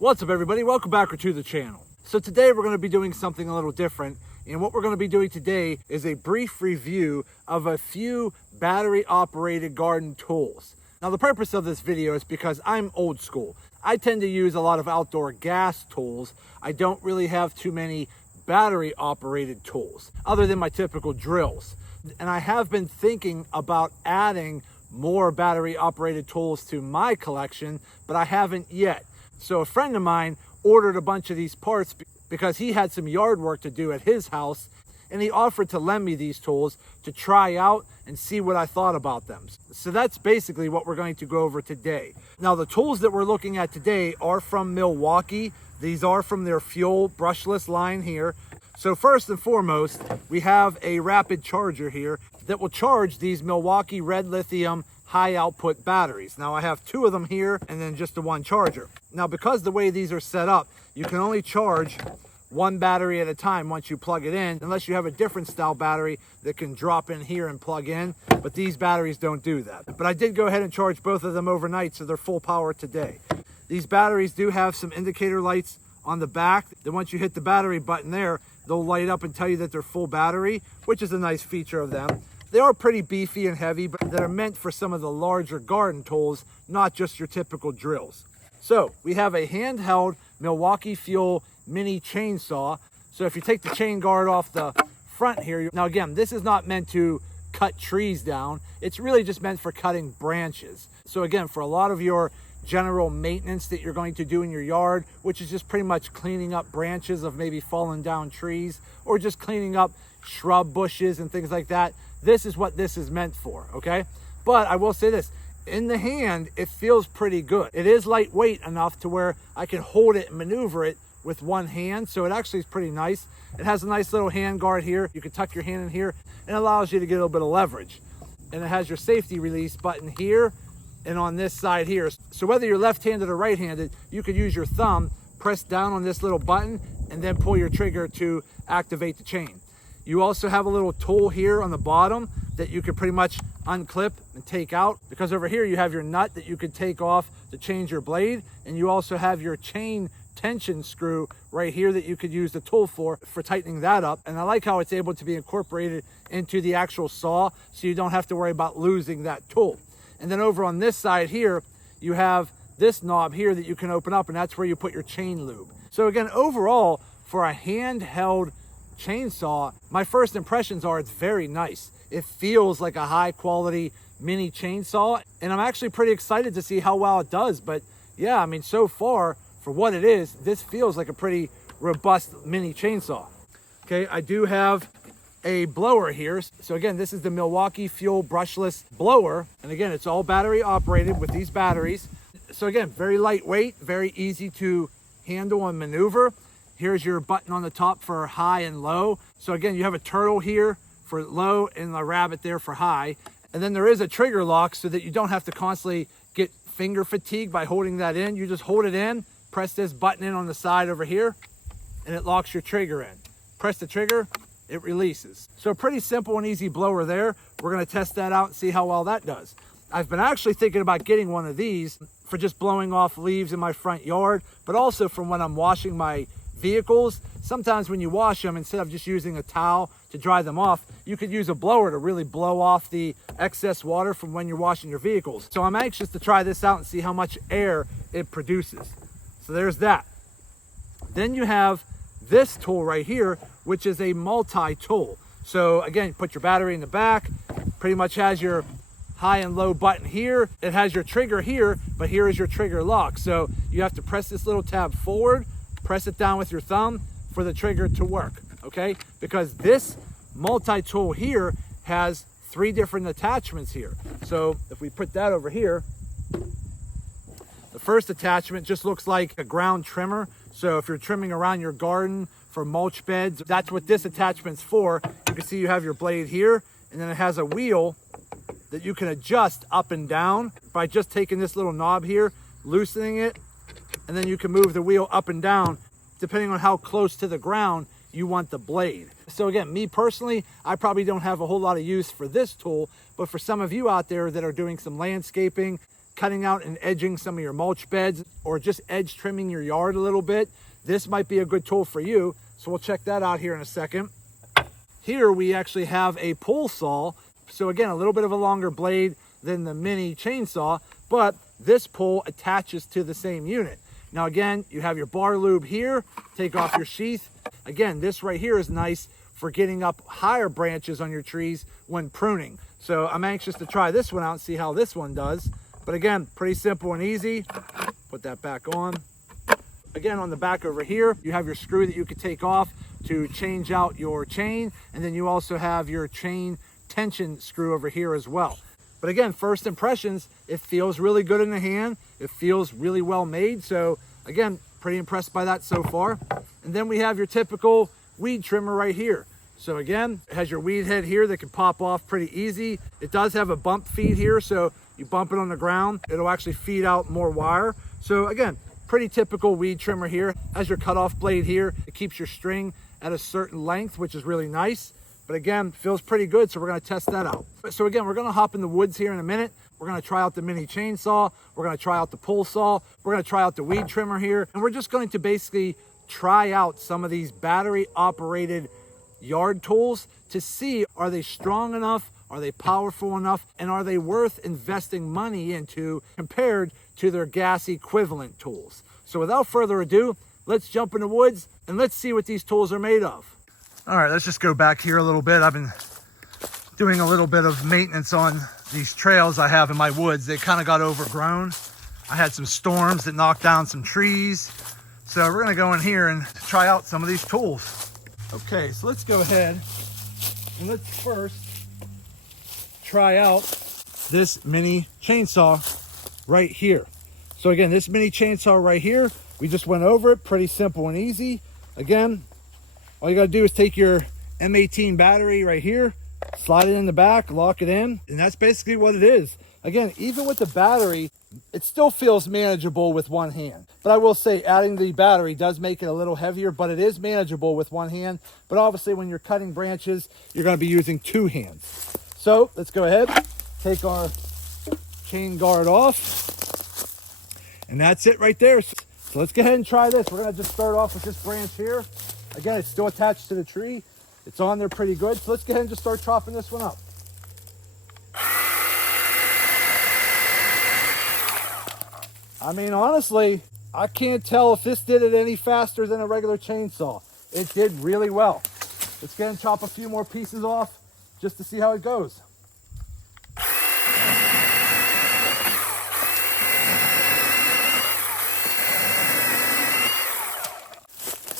What's up, everybody? Welcome back to the channel. So today we're going to be doing something a little different, and what we're going to be doing today is a brief review of a few battery operated garden tools. Now the purpose of this video is because I'm old school. I tend to use a lot of outdoor gas tools. I don't really have too many battery operated tools other than my typical drills. And I have been thinking about adding more battery operated tools to my collection, but I haven't yet. So a friend of mine ordered a bunch of these parts because he had some yard work to do at his house, and he offered to lend me these tools to try out and see what I thought about them. So that's basically what we're going to go over today. Now the tools that we're looking at today are from Milwaukee. These are from their fuel brushless line here. So first and foremost, we have a rapid charger here that will charge these Milwaukee red lithium high output batteries. Now I have two of them here and then just the one charger. Now because the way these are set up, you can only charge one battery at a time once you plug it in, unless you have a different style battery that can drop in here and plug in, but these batteries don't do that. But I did go ahead and charge both of them overnight, so they're full power today. These batteries do have some indicator lights on the back that once you hit the battery button there, they'll light up and tell you that they're full battery, which is a nice feature of them. They are pretty beefy and heavy, but they're meant for some of the larger garden tools, not just your typical drills. So we have a handheld Milwaukee Fuel mini chainsaw. So if you take the chain guard off the front here, now again, this is not meant to cut trees down. It's really just meant for cutting branches. So again, for a lot of your general maintenance that you're going to do in your yard, which is just pretty much cleaning up branches of maybe fallen down trees, or just cleaning up shrub bushes and things like that, this is what this is meant for, okay? But I will say this, in the hand, it feels pretty good. It is lightweight enough to where I can hold it and maneuver it with one hand, so it actually is pretty nice. It has a nice little hand guard here. You can tuck your hand in here, and it allows you to get a little bit of leverage. And it has your safety release button here and on this side here. So whether you're left-handed or right-handed, you could use your thumb, press down on this little button, and then pull your trigger to activate the chain. You also have a little tool here on the bottom that you can pretty much unclip and take out, because over here you have your nut that you could take off to change your blade, and you also have your chain tension screw right here that you could use the tool for tightening that up. And I like how it's able to be incorporated into the actual saw, so you don't have to worry about losing that tool. And then over on this side here, you have this knob here that you can open up, and that's where you put your chain lube. So again, overall, for a handheld chainsaw, my first impressions are it's very nice. It feels like a high quality mini chainsaw, and I'm actually pretty excited to see how well it does. But yeah, I mean, so far for what it is, this feels like a pretty robust mini chainsaw. Okay, I do have a blower here. So again, this is the Milwaukee Fuel brushless blower, and again, it's all battery operated with these batteries. So again, very lightweight, very easy to handle and maneuver. Here's your button on the top for high and low. So again, you have a turtle here for low and a rabbit there for high. And then there is a trigger lock so that you don't have to constantly get finger fatigue by holding that in. You just hold it in, press this button in on the side over here, and it locks your trigger in. Press the trigger, it releases. So pretty simple and easy blower there. We're gonna test that out and see how well that does. I've been actually thinking about getting one of these for just blowing off leaves in my front yard, but also from when I'm washing my vehicles. Sometimes when you wash them, instead of just using a towel to dry them off, you could use a blower to really blow off the excess water from when you're washing your vehicles. So I'm anxious to try this out and see how much air it produces. So there's that. Then you have this tool right here, which is a multi-tool. So again, put your battery in the back, pretty much has your high and low button here. It has your trigger here, but here is your trigger lock. So you have to press this little tab forward, press it down with your thumb for the trigger to work, okay? Because this multi-tool here has 3 different attachments here. So if we put that over here, the first attachment just looks like a ground trimmer. So if you're trimming around your garden for mulch beds, that's what this attachment's for. You can see you have your blade here, and then it has a wheel that you can adjust up and down by just taking this little knob here, loosening it, and then you can move the wheel up and down depending on how close to the ground you want the blade. So again, me personally, I probably don't have a whole lot of use for this tool, but for some of you out there that are doing some landscaping, cutting out and edging some of your mulch beds, or just edge trimming your yard a little bit, this might be a good tool for you. So we'll check that out here in a second. Here we actually have a pull saw. So again, a little bit of a longer blade than the mini chainsaw, but this pull attaches to the same unit. Now again, you have your bar lube here, take off your sheath. Again, this right here is nice for getting up higher branches on your trees when pruning. So I'm anxious to try this one out and see how this one does. But again, pretty simple and easy. Put that back on. Again, on the back over here, you have your screw that you could take off to change out your chain. And then you also have your chain tension screw over here as well. But again, first impressions, it feels really good in the hand. It feels really well made. So again, pretty impressed by that so far. And then we have your typical weed trimmer right here. So again, it has your weed head here that can pop off pretty easy. It does have a bump feed here, so you bump it on the ground, it'll actually feed out more wire. So again, pretty typical weed trimmer here. As your cutoff blade here, it keeps your string at a certain length, which is really nice. But again, feels pretty good, so we're gonna test that out. So again, we're gonna hop in the woods here in a minute. We're gonna try out the mini chainsaw. We're gonna try out the pull saw. We're gonna try out the weed trimmer here. And we're just going to basically try out some of these battery operated yard tools to see, are they strong enough? Are they powerful enough? And are they worth investing money into compared to their gas equivalent tools? So without further ado, let's jump in the woods and let's see what these tools are made of. All right, let's just go back here a little bit. I've been doing a little bit of maintenance on these trails I have in my woods. They kind of got overgrown. I had some storms that knocked down some trees. So we're gonna go in here and try out some of these tools. Okay, so let's go ahead and let's first try out this mini chainsaw right here. So again, this mini chainsaw right here, we just went over it, pretty simple and easy. Again, all you gotta do is take your M18 battery right here, slide it in the back, lock it in, and that's basically what it is. Again, even with the battery, it still feels manageable with one hand. But I will say adding the battery does make it a little heavier, but it is manageable with one hand. But obviously when you're cutting branches, you're gonna be using two hands. So let's go ahead, take our chain guard off. And that's it right there. So let's go ahead and try this. We're gonna just start off with this branch here. Again, it's still attached to the tree. It's on there pretty good. So let's go ahead and just start chopping this one up. I mean, honestly, I can't tell if this did it any faster than a regular chainsaw. It did really well. Let's go ahead and chop a few more pieces off just to see how it goes.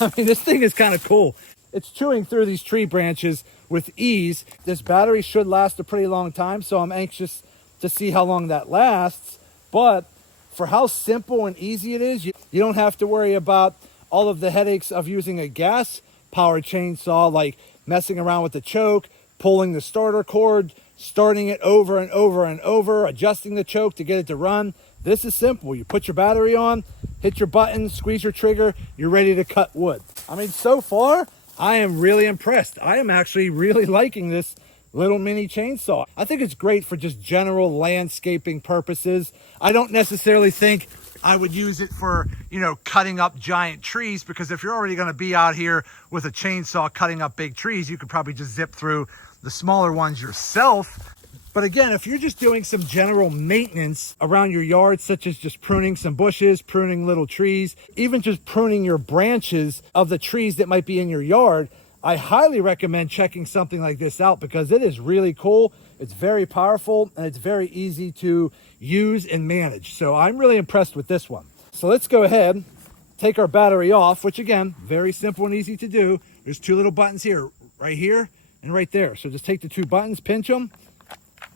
I mean, this thing is kind of cool. It's chewing through these tree branches with ease. This battery should last a pretty long time, so I'm anxious to see how long that lasts. But for how simple and easy it is, you don't have to worry about all of the headaches of using a gas-powered chainsaw, like messing around with the choke, pulling the starter cord, starting it over and over and over, adjusting the choke to get it to run. This is simple. You put your battery on, hit your button, squeeze your trigger, you're ready to cut wood. I mean, so far, I am really impressed. I am actually really liking this little mini chainsaw. I think it's great for just general landscaping purposes. I don't necessarily think I would use it for, cutting up giant trees, because if you're already going to be out here with a chainsaw cutting up big trees, you could probably just zip through the smaller ones yourself. But again, if you're just doing some general maintenance around your yard, such as just pruning some bushes, pruning little trees, even just pruning your branches of the trees that might be in your yard, I highly recommend checking something like this out, because it is really cool. It's very powerful and it's very easy to use and manage. So I'm really impressed with this one. So let's go ahead, take our battery off, which again, very simple and easy to do. There's two little buttons here, right here and right there. So just take the two buttons, pinch them,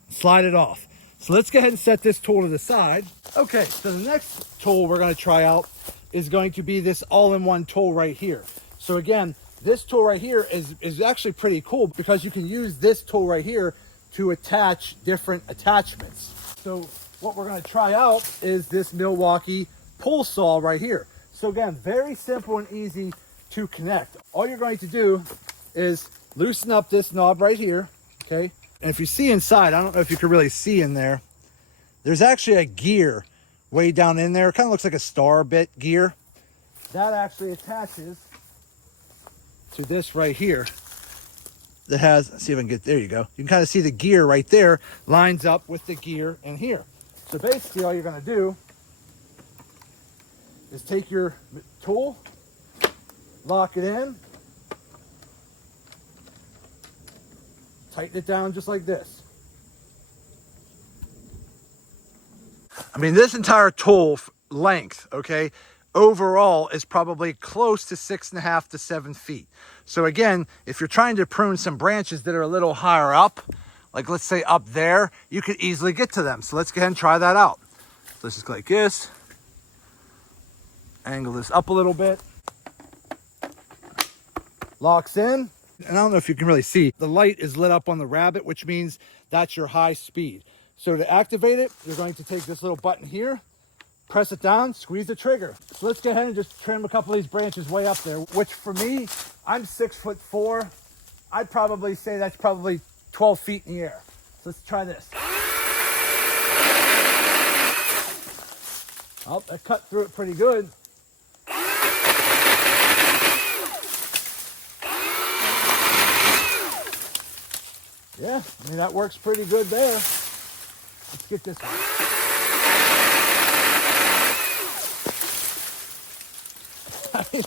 slide it off. So let's go ahead and set this tool to the side. Okay, so the next tool we're going to try out is going to be this all-in-one tool right here. So again, this tool right here is actually pretty cool, because you can use this tool right here to attach different attachments. So what we're going to try out is this Milwaukee pull saw right here. So again, very simple and easy to connect. All you're going to do is loosen up this knob right here, okay? And if you see inside, I don't know if you can really see in there, there's actually a gear way down in there. It kind of looks like a star bit gear. That actually attaches to this right here. That has, let's see if I can get, there you go. You can kind of see the gear right there lines up with the gear in here. So basically all you're gonna do is take your tool, lock it in, tighten it down just like this. I mean, this entire tool length, okay, overall is probably close to 6.5 to 7 feet. So again, if you're trying to prune some branches that are a little higher up, like let's say up there, you could easily get to them. So let's go ahead and try that out. So let's just go like this, angle this up a little bit, locks in. And I don't know if you can really see, the light is lit up on the rabbit, which means that's your high speed. So to activate it, you're going to take this little button here, press it down, squeeze the trigger. So let's go ahead and just trim a couple of these branches way up there, which for me, I'm 6'4". I'd probably say that's probably 12 feet in the air. So let's try this. Oh, that cut through it pretty good. Yeah, I mean, that works pretty good there. Let's get this one. I mean,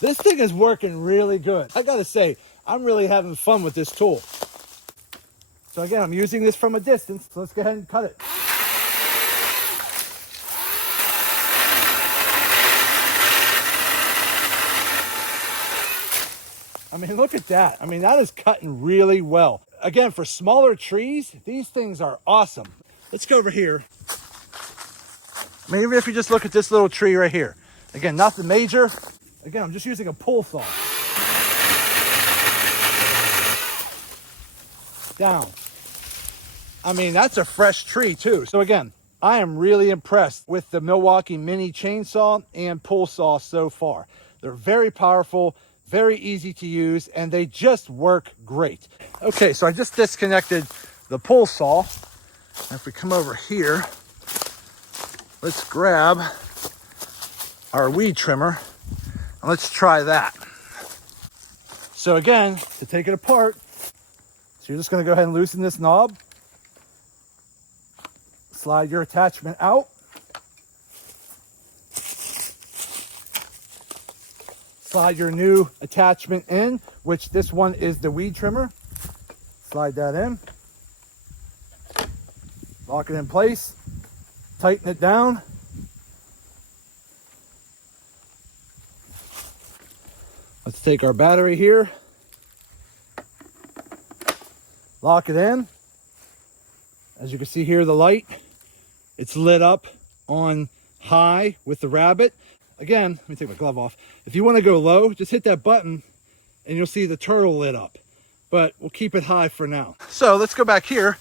this thing is working really good. I gotta say, I'm really having fun with this tool. So again, I'm using this from a distance. So let's go ahead and cut it. I mean, look at that. I mean, that is cutting really well. Again, for smaller trees, these things are awesome. Let's go over here. I mean, even if you just look at this little tree right here. Again, nothing major. Again, I'm just using a pull saw. Down. I mean, that's a fresh tree too. So again, I am really impressed with the Milwaukee mini chainsaw and pull saw so far. They're very powerful, very easy to use, and they just work great. Okay, so I just disconnected the pull saw. And if we come over here, let's grab our weed trimmer and let's try that. So again, to take it apart, so you're just gonna go ahead and loosen this knob, slide your attachment out, slide your new attachment in, which this one is the weed trimmer. Slide that in, lock it in place, tighten it down. Let's take our battery here, lock it in. As you can see here, the light, it's lit up on high with the rabbit. Again, let me take my glove off. If you want to go low, just hit that button and you'll see the turtle lit up. But we'll keep it high for now. So let's go back here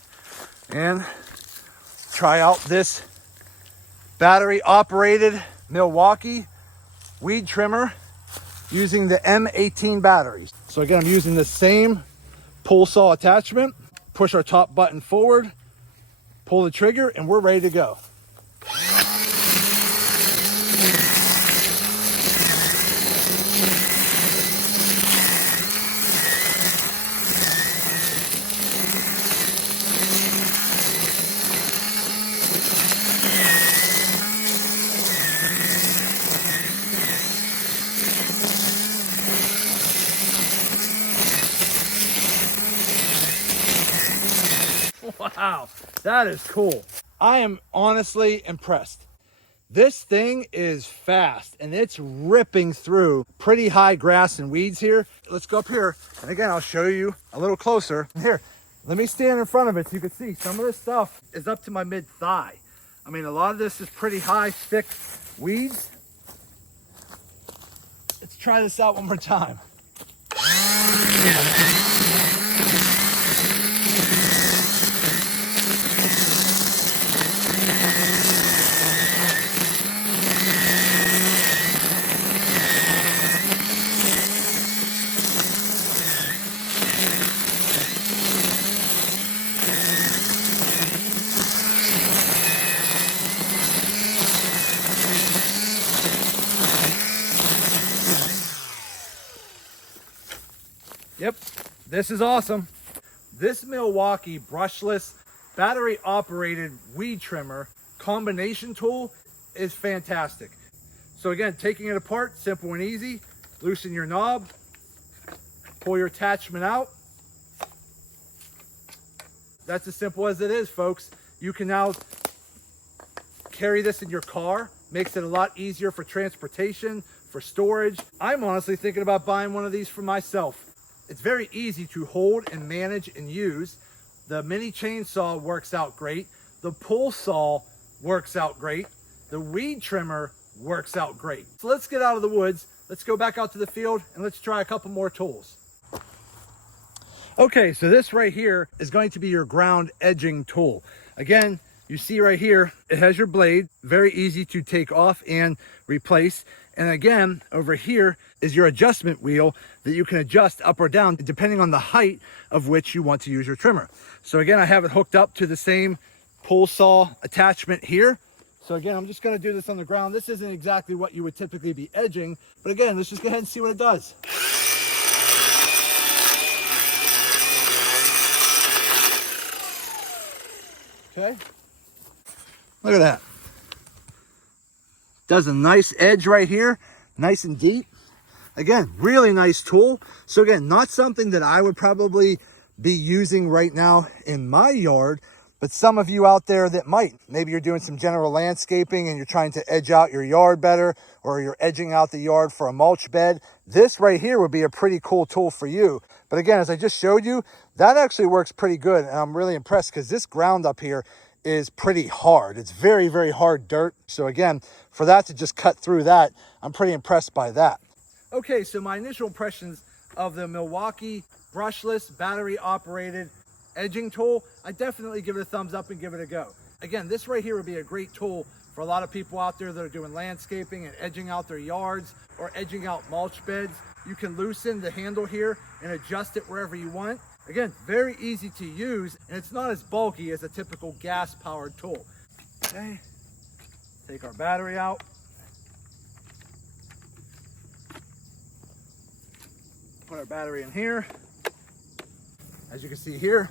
and try out this battery operated Milwaukee weed trimmer using the M18 batteries. So again, I'm using the same pull saw attachment. Push our top button forward, pull the trigger, and we're ready to go. Wow, that is cool. I am honestly impressed. This thing is fast and it's ripping through pretty high grass and weeds here. Let's go up here. And again, I'll show you a little closer. Here, let me stand in front of it so you can see some of this stuff is up to my mid thigh. I mean, a lot of this is pretty high, thick weeds. Let's try this out one more time. This is awesome. This Milwaukee brushless battery operated weed trimmer combination tool is fantastic. So again, taking it apart, simple and easy. Loosen your knob, pull your attachment out. That's as simple as it is, folks. You can now carry this in your car. Makes it a lot easier for transportation, for storage. I'm honestly thinking about buying one of these for myself. It's very easy to hold and manage and use. The mini chainsaw works out great. The pull saw works out great. The weed trimmer works out great. So let's get out of the woods. Let's go back out to the field and let's try a couple more tools. Okay, so this right here is going to be your ground edging tool. Again, you see right here, it has your blade, very easy to take off and replace. And again, over here is your adjustment wheel that you can adjust up or down depending on the height of which you want to use your trimmer. So again, I have it hooked up to the same pull saw attachment here. So again, I'm just gonna do this on the ground. This isn't exactly what you would typically be edging, but again, let's just go ahead and see what it does. Okay, look at that. Does a nice edge right here, nice and deep. Again, really nice tool. So again, not something that I would probably be using right now in my yard, but some of you out there that might. Maybe you're doing some general landscaping and you're trying to edge out your yard better, or you're edging out the yard for a mulch bed. This right here would be a pretty cool tool for you. But again, as I just showed you, that actually works pretty good. And I'm really impressed because this ground up here is pretty hard. It's very, very hard dirt. So again, for that to just cut through that, I'm pretty impressed by that. Okay, so my initial impressions of the Milwaukee brushless battery operated edging tool, I definitely give it a thumbs up and give it a go. Again, this right here would be a great tool for a lot of people out there that are doing landscaping and edging out their yards or edging out mulch beds. You can loosen the handle here and adjust it wherever you want. Again, very easy to use, and it's not as bulky as a typical gas-powered tool. Okay, take our battery out. Put our battery in here. As you can see here,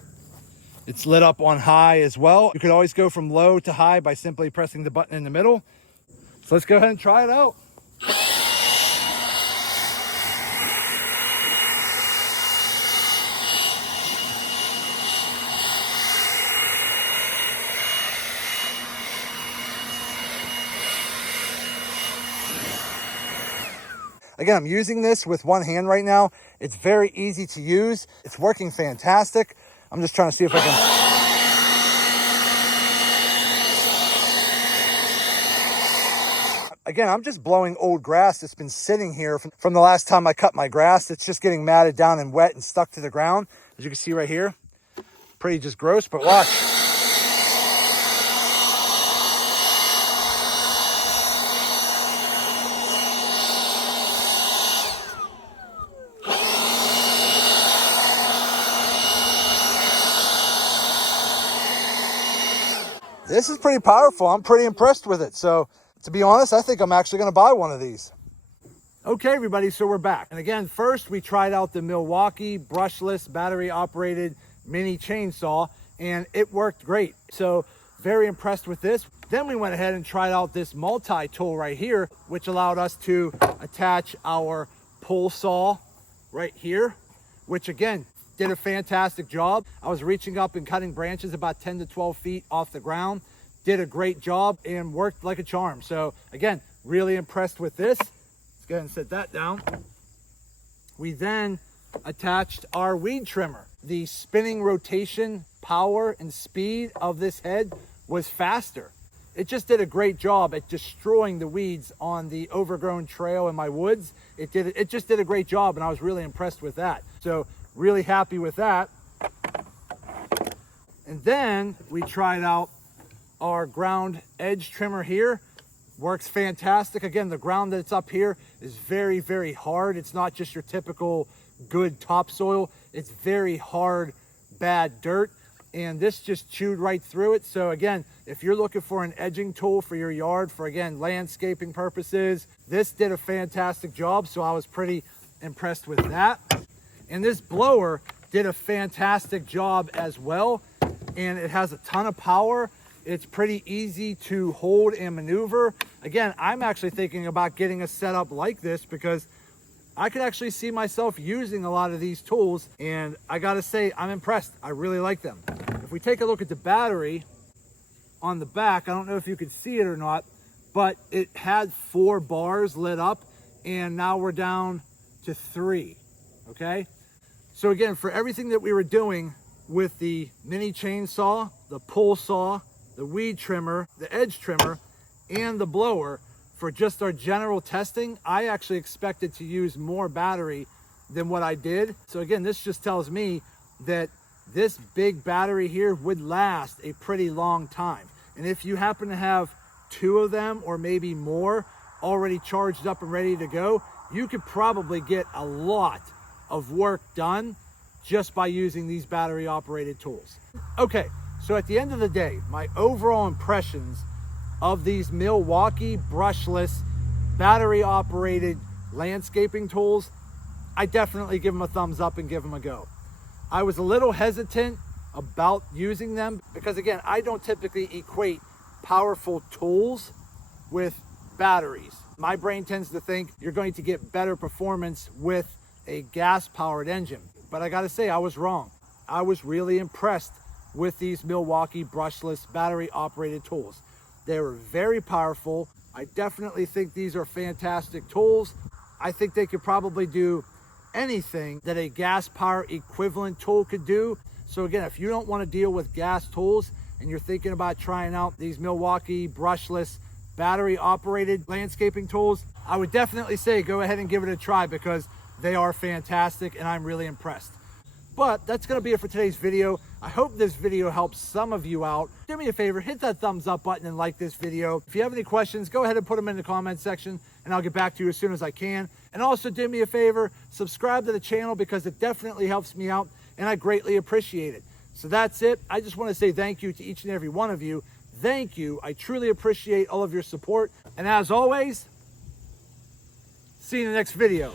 it's lit up on high as well. You could always go from low to high by simply pressing the button in the middle. So let's go ahead and try it out. Again, I'm using this with one hand right now. It's very easy to use. It's working fantastic. I'm just trying to see if I can. Again, I'm just blowing old grass that's been sitting here from the last time I cut my grass. It's just getting matted down and wet and stuck to the ground. As you can see right here, pretty just gross, but watch. This is pretty powerful. I'm pretty impressed with it. So to be honest, I think I'm actually going to buy one of these. Okay, everybody, so we're back. And again, first we tried out the Milwaukee brushless battery operated mini chainsaw and it worked great. So very impressed with this. Then we went ahead and tried out this multi-tool right here, which allowed us to attach our pull saw right here, which again, did a fantastic job. I was reaching up and cutting branches about 10 to 12 feet off the ground. Did a great job and worked like a charm. So again, really impressed with this. Let's go ahead and set that down. We then attached our weed trimmer. The spinning rotation, power, and speed of this head was faster. It just did a great job at destroying the weeds on the overgrown trail in my woods. It just did a great job, and I was really impressed with that. So really happy with that. And then we tried out our ground edge trimmer here. Works fantastic. Again, the ground that's up here is very, very hard. It's not just your typical good topsoil. It's very hard, bad dirt. And this just chewed right through it. So again, if you're looking for an edging tool for your yard for, again, landscaping purposes, this did a fantastic job. So I was pretty impressed with that. And this blower did a fantastic job as well. And it has a ton of power. It's pretty easy to hold and maneuver. Again, I'm actually thinking about getting a setup like this because I could actually see myself using a lot of these tools, and I gotta say, I'm impressed. I really like them. If we take a look at the battery on the back, I don't know if you can see it or not, but it had 4 bars lit up, and now we're down to 3, okay? So again, for everything that we were doing with the mini chainsaw, the pull saw, the weed trimmer, the edge trimmer, and the blower, for just our general testing, I actually expected to use more battery than what I did. So again, this just tells me that this big battery here would last a pretty long time. And if you happen to have 2 of them or maybe more already charged up and ready to go, you could probably get a lot of work done just by using these battery operated tools. Okay, so at the end of the day, my overall impressions of these Milwaukee brushless battery operated landscaping tools, I definitely give them a thumbs up and give them a go. I was a little hesitant about using them because again, I don't typically equate powerful tools with batteries. My brain tends to think you're going to get better performance with a gas powered engine, but I gotta say I was wrong. I was really impressed with these Milwaukee brushless battery operated tools. They were very powerful. I definitely think these are fantastic tools. I think they could probably do anything that a gas power equivalent tool could do. So again, if you don't want to deal with gas tools and you're thinking about trying out these Milwaukee brushless battery operated landscaping tools, I would definitely say go ahead and give it a try because they are fantastic and I'm really impressed. But that's going to be it for today's video. I hope this video helps some of you out. Do me a favor, hit that thumbs up button and like this video. If you have any questions, go ahead and put them in the comment section and I'll get back to you as soon as I can. And also do me a favor, subscribe to the channel because it definitely helps me out and I greatly appreciate it. So that's it. I just want to say thank you to each and every one of you. Thank you. I truly appreciate all of your support. And as always, see you in the next video.